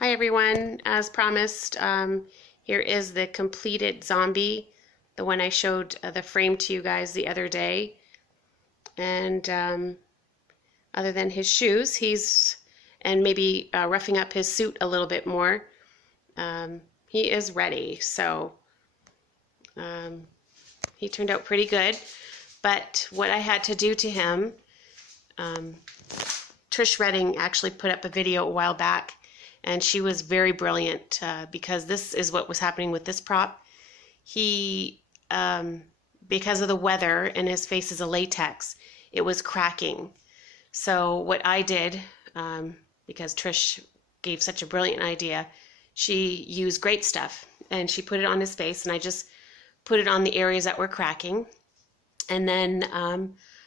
Hi everyone, as promised, here is the completed zombie, the one I showed the frame to you guys the other day. And other than his shoes, and maybe roughing up his suit a little bit more, he is ready. So he turned out pretty good. But what I had to do to him, Trish Redding actually put up a video a while back, and she was very brilliant because this is what was happening with this prop. He, because of the weather and his face is a latex, it was cracking. So what I did, because Trish gave such a brilliant idea, she used great stuff and she put it on his face, and I just put it on the areas that were cracking, and then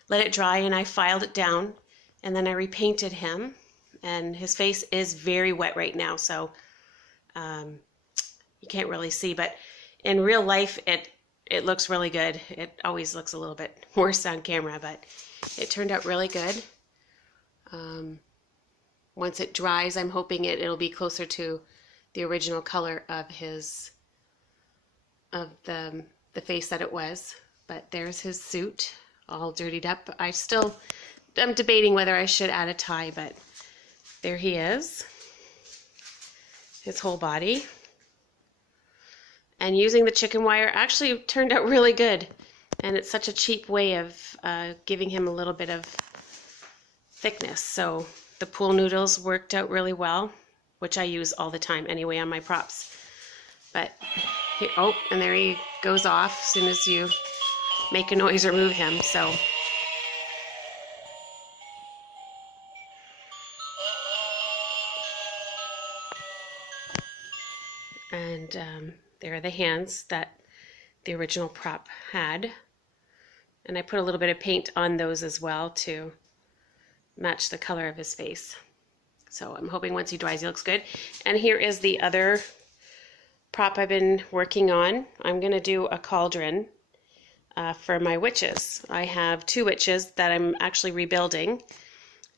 let it dry, and I filed it down, and then I repainted him. And his face is very wet right now, so you can't really see, but in real life it looks really good. It always looks a little bit worse on camera, but it turned out really good. Once it dries, I'm hoping it'll be closer to the original color of the face that it was. But there's his suit, all dirtied up. I'm debating whether I should add a tie, but there he is, his whole body. And using the chicken wire actually turned out really good. And it's such a cheap way of giving him a little bit of thickness. So the pool noodles worked out really well, which I use all the time anyway on my props. But, and there he goes off as soon as you make a noise or move him. So. And there are the hands that the original prop had. And I put a little bit of paint on those as well to match the color of his face. So I'm hoping once he dries, he looks good. And here is the other prop I've been working on. I'm going to do a cauldron for my witches. I have 2 witches that I'm actually rebuilding,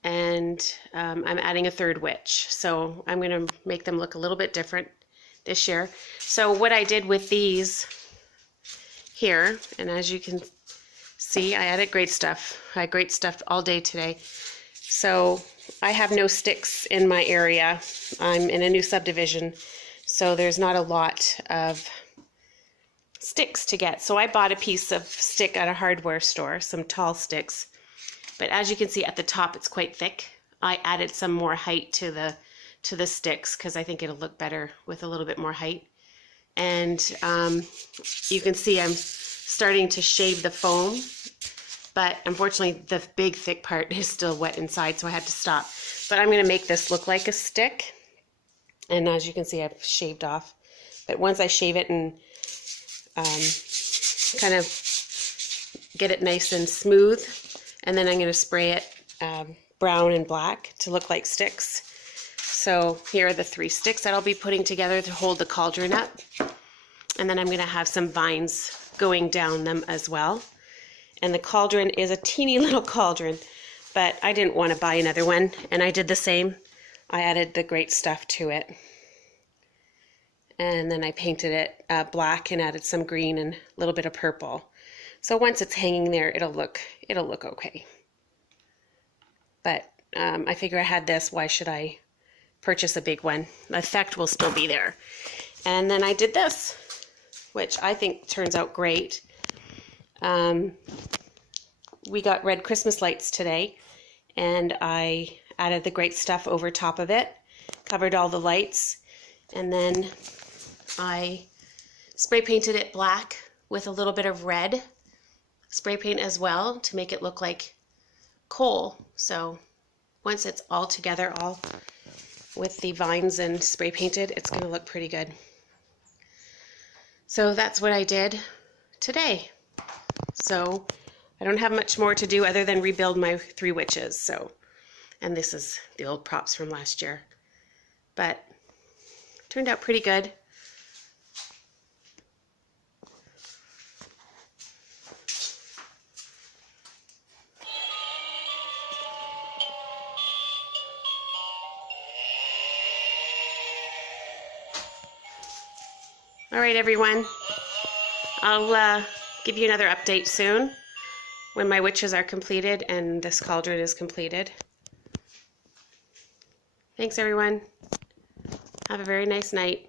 and I'm adding a 3rd witch. So I'm going to make them look a little bit different this year. So what I did with these here, and as you can see, I added great stuff. I had great stuff all day today. So I have no sticks in my area. I'm in a new subdivision, so there's not a lot of sticks to get. So I bought a piece of stick at a hardware store, some tall sticks. But as you can see at the top, it's quite thick. I added some more height to the sticks because I think it'll look better with a little bit more height. And you can see I'm starting to shave the foam, but unfortunately the big thick part is still wet inside, so I had to stop. But I'm going to make this look like a stick, and as you can see, I've shaved off. But once I shave it and kind of get it nice and smooth, and then I'm going to spray it brown and black to look like sticks. So here are the 3 sticks that I'll be putting together to hold the cauldron up. And then I'm going to have some vines going down them as well. And the cauldron is a teeny little cauldron, but I didn't want to buy another one, and I did the same. I added the great stuff to it. And then I painted it black and added some green and a little bit of purple. So once it's hanging there, it'll look okay. But I figure I had this, why should I purchase a big one? The effect will still be there. And then I did this, which I think turns out great. We got red Christmas lights today, and I added the great stuff over top of it, covered all the lights, and then I spray painted it black with a little bit of red spray paint as well to make it look like coal. So once it's all together, all with the vines and spray painted, it's going to look pretty good. So that's what I did today. So I don't have much more to do other than rebuild my 3 witches. So, and this is the old props from last year, but turned out pretty good. All right, everyone. I'll give you another update soon when my witches are completed and this cauldron is completed. Thanks, everyone. Have a very nice night.